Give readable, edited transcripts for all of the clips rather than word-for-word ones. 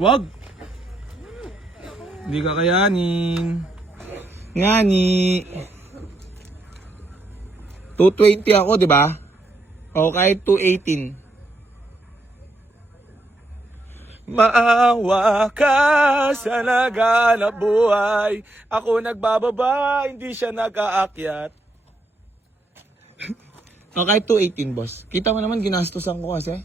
Wag. Hindi ka kayanin. Ngani. 220 ako, di ba? O kahit 218. Maawa ka sa naghanap buhay. Ako nagbababa, hindi siya nag-aakyat. O kahit 218, boss. Kita mo naman, ginastosan ko kasi.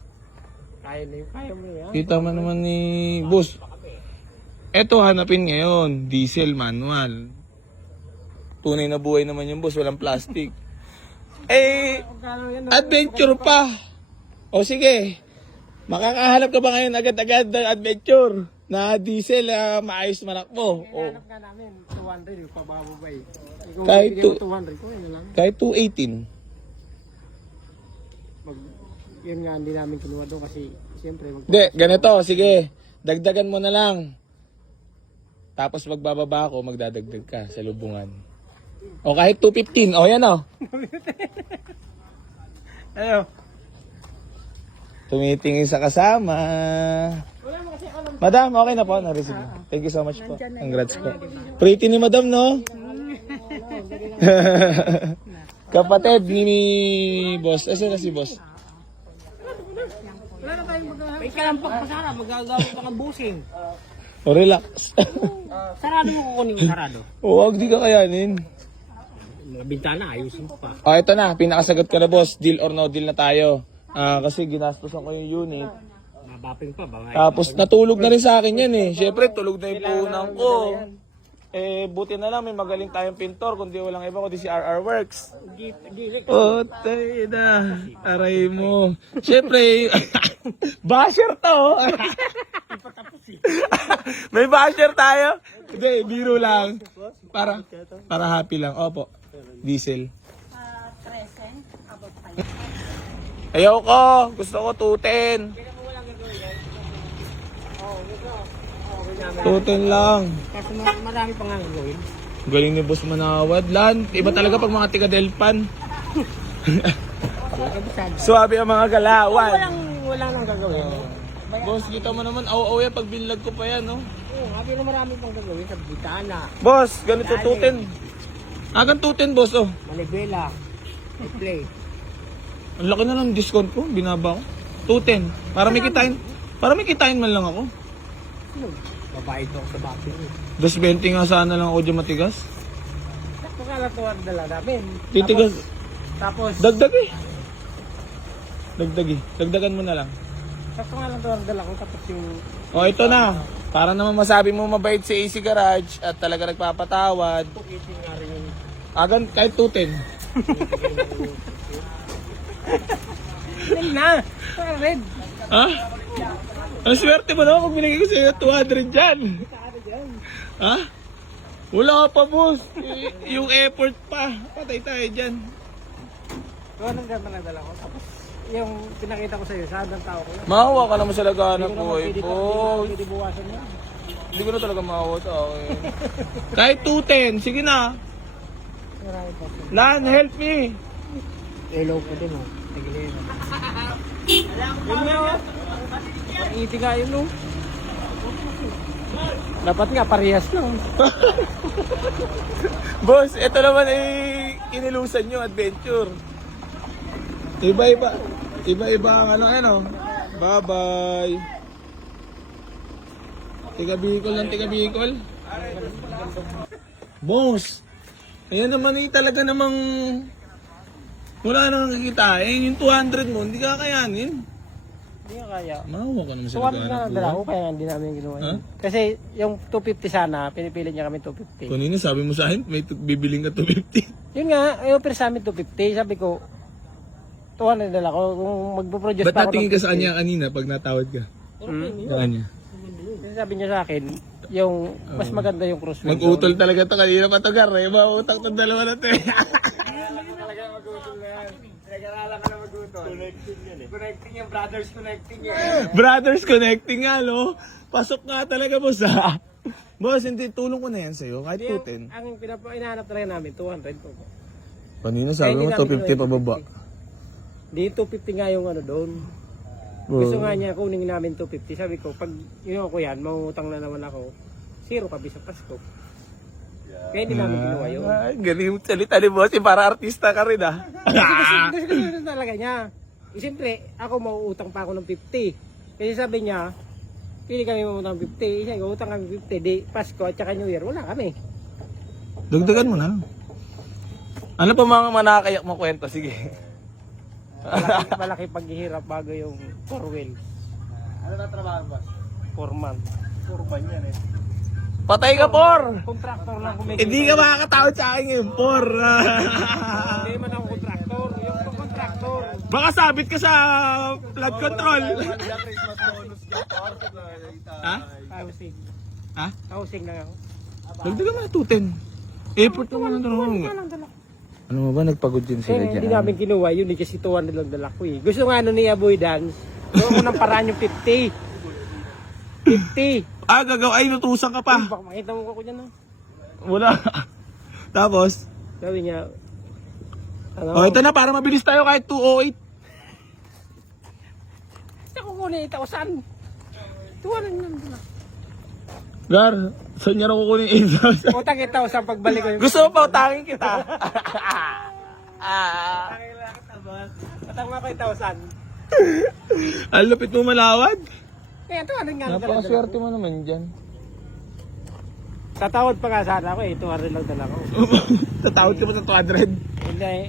Kaya mo yan. Kita mo naman ni boss. Eto hanapin ngayon, diesel, manual. Tunay na buhay naman yung boss, walang plastic. Adventure pa. O sige, makakahanap ka ba ngayon agad-agad ng adventure na diesel, maayos manakbo? Hanap ka namin, 200 yung pabababay. Kahit 200 ko, yun lang. kahit 218. Yun nga, hindi namin kinuha doon kasi siyempre Hindi, ganito, sige. Dagdagan mo na lang. Tapos magbababa ako, magdadagdag ka sa lubungan. O kahit 215, o yan o. Ayo. Tumitingin sa kasama. Madam, okay na po. Na-receive na. Thank you so much po. Congrats po. Pretty ni madam, no? Kapatid ni boss. Asa na si boss? Wala na tayong magagawa. May kalampag pa sana, magagawa pa kang busing. O, relax. Sarado mo kukunin yung sarado. O, wag di ka kayanin. Mga bintana, ayusin pa. O, ito na. Pinakasagot ka na, boss. Deal or no deal na tayo. Kasi ginastosan ko yung unit. Mabaping pa ba? Tapos natulog na rin sa akin yan eh. Siyempre, tulog na yung puhunan ko. Buti na lang may magaling tayong pintor. Kundi walang iba kundi si RR Works. Gilik. Tayo na. Aray mo. Siyempre, basher to. May basher tayo. Hindi, biro lang. Para happy lang. Opo. Diesel. Ayaw ko. Gusto ko 210. 210 lang. Kasi marami pang nga gawin. Galing ni Boss Manawad. Lan, iba talaga pag mga tiga-Delpan. Suwabe ang mga galawan. Walang nang gagawin. Boss, kita mo naman, aw yan pag binlag ko pa yan, no? Oo, habi na marami pang gagawin sa bintana. Boss, ganito 210. Agan 210, boss, oh. Malibela. Play. Ang laki na ng discount ko, binaba ko. 210. Para may kitain man lang ako. Babae ito sa bapi. 220 nga sana lang ako dyan matigas. Sakto ka na tuwag dala namin. Titigas. Tapos, Dagdag eh. Dagdagan mo na lang. sakto nga lang tuwag dala ko. Tapos yung... O, ito na. Para naman masabi mo mabait si AC Garage at talaga nagpapatawad. Tukitin nga rin yung... Agan kahit 210. Rin na! Red! Ha? Ang swerte mo naman kung binigay ko sa'yo 200 dyan. Ha? Wala pa, boss. Yung effort pa. Patay tayo dyan. Kung anong ganda na dala ko. Tapos yung pinakita ko sa'yo, saan ang tao ko lang. Mahawa ka naman sa laganap ko, Hindi ko boss. pwede buwasan yan. Hindi ko na talaga mahawa sa akin. Kahit 210, sige na. Marami pa. Lan, help me. Hello po din, oh. Tigilin. Yun nga, oh. Iti nga yun, oh. Dapat nga, parehas lang. Boss, ito naman ay inilusan nyo, adventure. Iba-iba ang ano. Bye-bye. Tiga Bicol. Boss, ayan naman eh, talaga namang wala nang kikitain. Yung 200 mo, hindi ka kakayanin. Hindi nga kaya. Mahawa ka naman sa Tuwan na laganap dala ko, ko. kaya hindi namin ginawa Ha? yun. Kasi yung 250 sana, pinipilit niya kami 250. Kanina sabi mo sa akin, may bibiling ka 250. Yun nga, yung offer sa amin 250. Sabi ko, 200 dala ko. Kung magpo-produce Ba't pa ako natingin ka sa 250. kanya kanina pag natawad ka? Sa kanya. Kasi sabi niya sa akin, yung mas maganda yung cross window. Mag-utol talaga to kanina pa to, Gar. Mautang tong dalawa na to eh. Talaga mag-utol na yan. Pinag-aralan ka na mag-utol. Connecting yan eh. Connecting yung brothers connecting yan. Brothers connecting nga, no? Pasok nga talaga, boss, ha? Boss, hindi, tulong ko na yan sa'yo. Kahit 210. Ang inahanap talaga namin, 200 po. Kanina sabi mo, Kaya hindi 250 namin pababa. Di 250 nga yung ano doon. Gusto nga niya kunin namin 250. Sabi ko, pag yun ako yan, mangutang na naman ako. Zero kabi sa Pasko. Kaya hindi namin ginawa yun. Galing mo salita ni Bossy, para artista ka rin ah. Kasi gusto talaga niya. Siyempre, ako mauutang pa ako ng 50. Kasi sabi niya, pili kami mauutang ng 50. Siya, utang kami 50. Di Pasko at saka New Year, wala kami. Dagdagan mo na. Ano pa mga manakayak mo kwento? Sige. Malaki paghihirap bago yung 4 wheel. Ano na trabaho ba? 4 month. Kurban yan eh. Patay ka, Por! Contractor lang kumikita. Hindi ka makakatawad sa akin ngayon, Por. Hindi man ako contractor. Yung contractor. Baka sabit ka sa flood control. Christmas bonus ka. Ha? Housing. Ha? Housing lang ako. Dagdagan mo na 210. Airport naman ang tanong. Ano mo ba, nagpagod din sila Hindi dyan? namin kinuha yun eh, kasi 200 lang dala ko eh. Gusto nga ano ni Aboy Dance, doon ko nang paraan yung 50. 50. Ah, gagawa. Ay, nutusan ka pa. Baka makita mo ko dyan, no? Wala. Tapos, Sabi niya, ano? oh, ito na, para mabilis tayo kahit 208. Sa kukunin 8,000. 200 lang dala. Gar, saan niya na kukunin 8,000? Utang 8,000 pagbalik ko yung... Gusto mo pa utangin kita? Utang mo ako 8,000. Ang lupit mo malawad. Kaya 200 nga lang dala. Napakaswerte mo naman dyan. Tatawad pa nga sana ako eh, 200 lang dala ko. Tatawad ka pa sa 200. Hindi eh.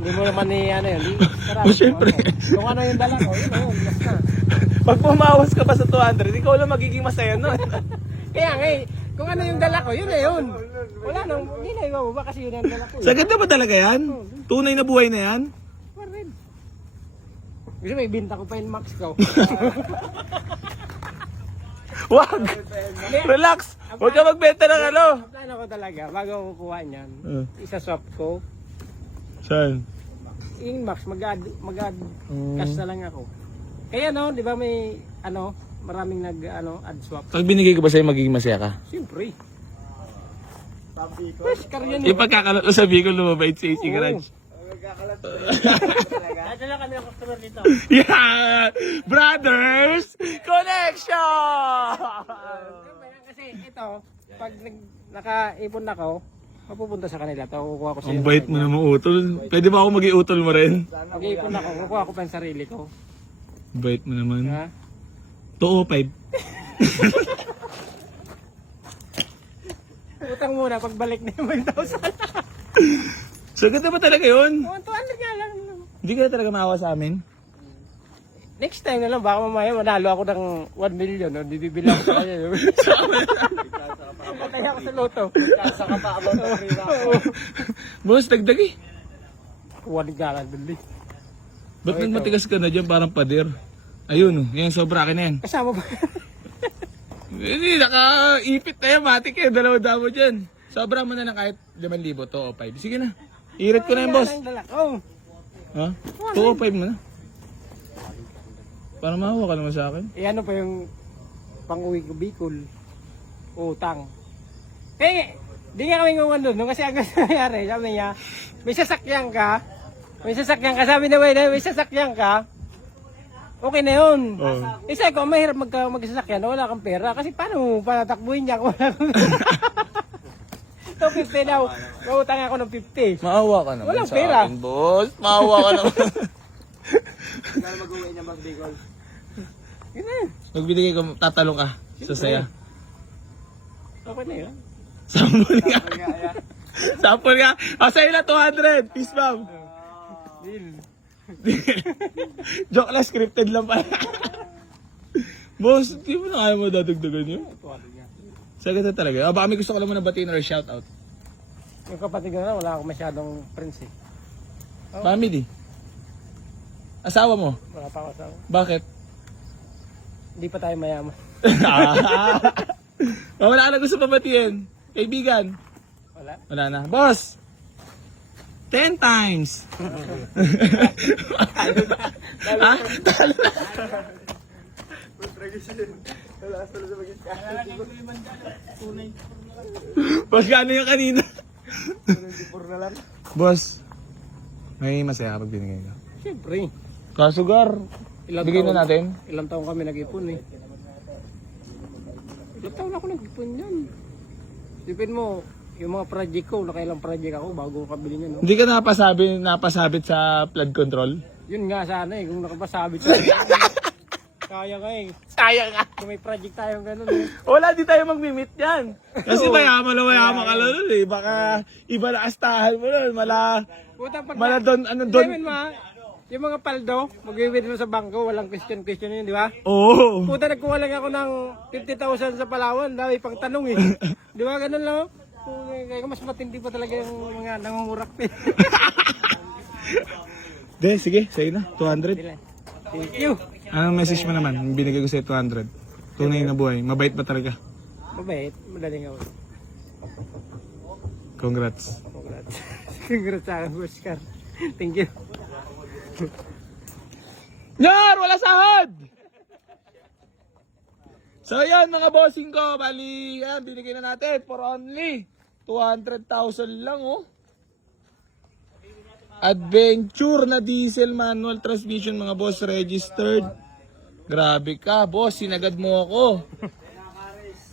Hindi mo naman ni ano yun. Sarap. Oh, syempre. Kung ano yung dala ko, yun, last na. Pag pumawas ka pa sa 200, ikaw lang magiging masaya nun. Kaya nga eh, kung ano yung dala ko, yun na yun. Wala nang, hindi na ibababa kasi yun ang dala ko. Sa ganda ba talaga yan? Tunay na buhay na yan? Warren. Gusto mo, ibinta ko pa yung max ko. Wag! Relax! Huwag ka magbenta ng ano! Ang plano ko talaga, bago ako kukuha niyan, Uh. isa-swap ko. Saan? Yung max, mag-add cash na lang ako. Kaya no, di ba may, ano, maraming add swap. Pag binigay ko ba sa'yo, magiging masaya ka? Siyempre. Sabi ko. Fresh car yan. Yung pagkakalat ko sa Bicol, lumabait sa AC Garage. Magkakalat talaga. Dala kami ang customer dito. Yeah! Brothers! Connection! Kasi ito, pag nakaipon ako, mapupunta sa kanila. Ito, kukuha ko sa Ang bait mo naman utol. Pwede ba ako mag-iutol mo rin? Mag-iipon ako, kukuha ko pa yung sarili ko. Bait mo naman. Ha? 205. Utang muna, pagbalik na yung 1,000. So, ganda ba talaga yun? 200 nga lang. Hindi ka na talaga maawa sa amin? Next time na lang, baka mamaya manalo ako ng 1 million. O, bibili ako sa kanya. Patay ako sa loto. Kasa ka pa about the free ako. Boss, dagdag eh. 1 nga lang bili. Ba't nagmatigas ka na dyan parang pader? Ayun, yan sobra akin na yan. Kasama ba? Hindi, nakaipit na yan, matik eh. Dalawa damo dyan. Sobra mo na lang kahit 5,000 to o 5. Sige na. Irit ko na yan, boss. Oh, Ha? 205 mo na. Para mahawa ka naman sa akin. ano pa yung pang-uwi ko Bicol. Utang. Eh, di nga kami ngawan doon. Kasi ang gusto nangyari, sabi niya, may sasakyan ka. Sabi na may sasakyan ka. Okay na yun. Oh. Isa ko, mahirap magsasakyan, wala kang pera. Kasi paano mo patatakbuhin niya kung wala kang So, 50 daw. Mautang ako ng 50. Maawa ka naman Walang sa pera. akin, boss. Maawa ka naman. Kaya mag-uwi niya mag-Bicol. Yun na. Pag binigay ko, tatalong ka sa saya. Okay na yun. Sample ka. Kaya kaya. Sample ka. O, sa'yo na 200. Peace, ma'am. Deal. Joke lang, scripted lang pala. Boss, di mo na kaya mo dadagdagan yun? Sa ganda talaga. Baka may gusto ko lang muna batiin or shoutout. Yung kapatid ko na, wala akong masyadong friends eh. Family. Asawa mo? Wala pa ako asawa. Bakit? Hindi pa tayo mayaman. Wala ka na gusto pabatiin. Kaibigan. Wala. Wala na. Boss! 10 times! Ha? Talo na. Magkano yung kanina? 24 na lang. Boss, may masaya kapag binigay ka. Siyempre. Kasugar, Bigyan na natin. Ilang taon kami nag-ipon eh. Ilang taon ako nag-ipon yan. Sipin mo, yung mga project ko, nakailang project ako bago ko kabili niya, no? Hindi ka napasabit sa flood control? Yun nga sana eh, kung nakapasabit sa kaya nga eh. Sayang ka. Kung may project tayong ganun eh. Wala, di tayo mag-meet yan. Kasi mayaman ka lang eh. Baka iba na astahan mo nun. Puta pag Mala doon, ano doon. Sabihin mo, yung mga paldo, mag-withdraw sa bangko, walang question yun, di ba? Oo. Puta, nagkuha lang ako ng 50,000 sa Palawan, dami pang tanong eh. Di ba, ganun lang. Kaya mas matindi pa talaga yung mga nangungurak eh. De, sige, sa'yo na. 200. Thank you. Anong message mo naman? Binigay ko sa'yo 200. Tunay na buhay. Mabait ba talaga? Mabait, madaling ako. Congrats. Congrats. Congrats sa akin, Oscar. Thank you. Nyar! Wala sahod! So yan mga bossing ko. Bali, yan, binigay na natin for only 200,000 lang oh. Adventure na diesel manual transmission mga boss, registered. Grabe ka boss, sinagad mo ako.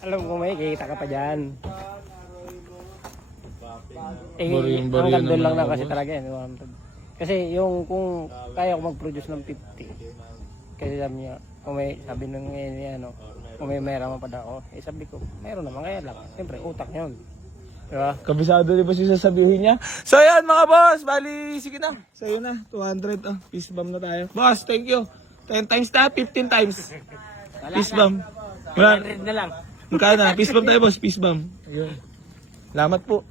Alam ko may kikita ka pa dyan. Baril Hanggang doon naman lang na ako, kasi boss. talaga yan. 100. Kasi yung kung kaya ko mag-produce ng 50. Kasi sabi niya, sabi nung ano, kung may mayroon pa daw ako. Eh sabi ko, mayroon naman kaya lang. Siyempre, utak yun. Diba? Kabisado di ba siya sasabihin niya? So yan mga boss, bali sige na. Sa'yo na, 200. Oh, peace bomb na tayo. Boss, thank you. 10 times na, 15 times. Peace bomb. Wala. 100 na lang. Magkano na? Peace bomb tayo boss, peace bomb. Ayun. Salamat po.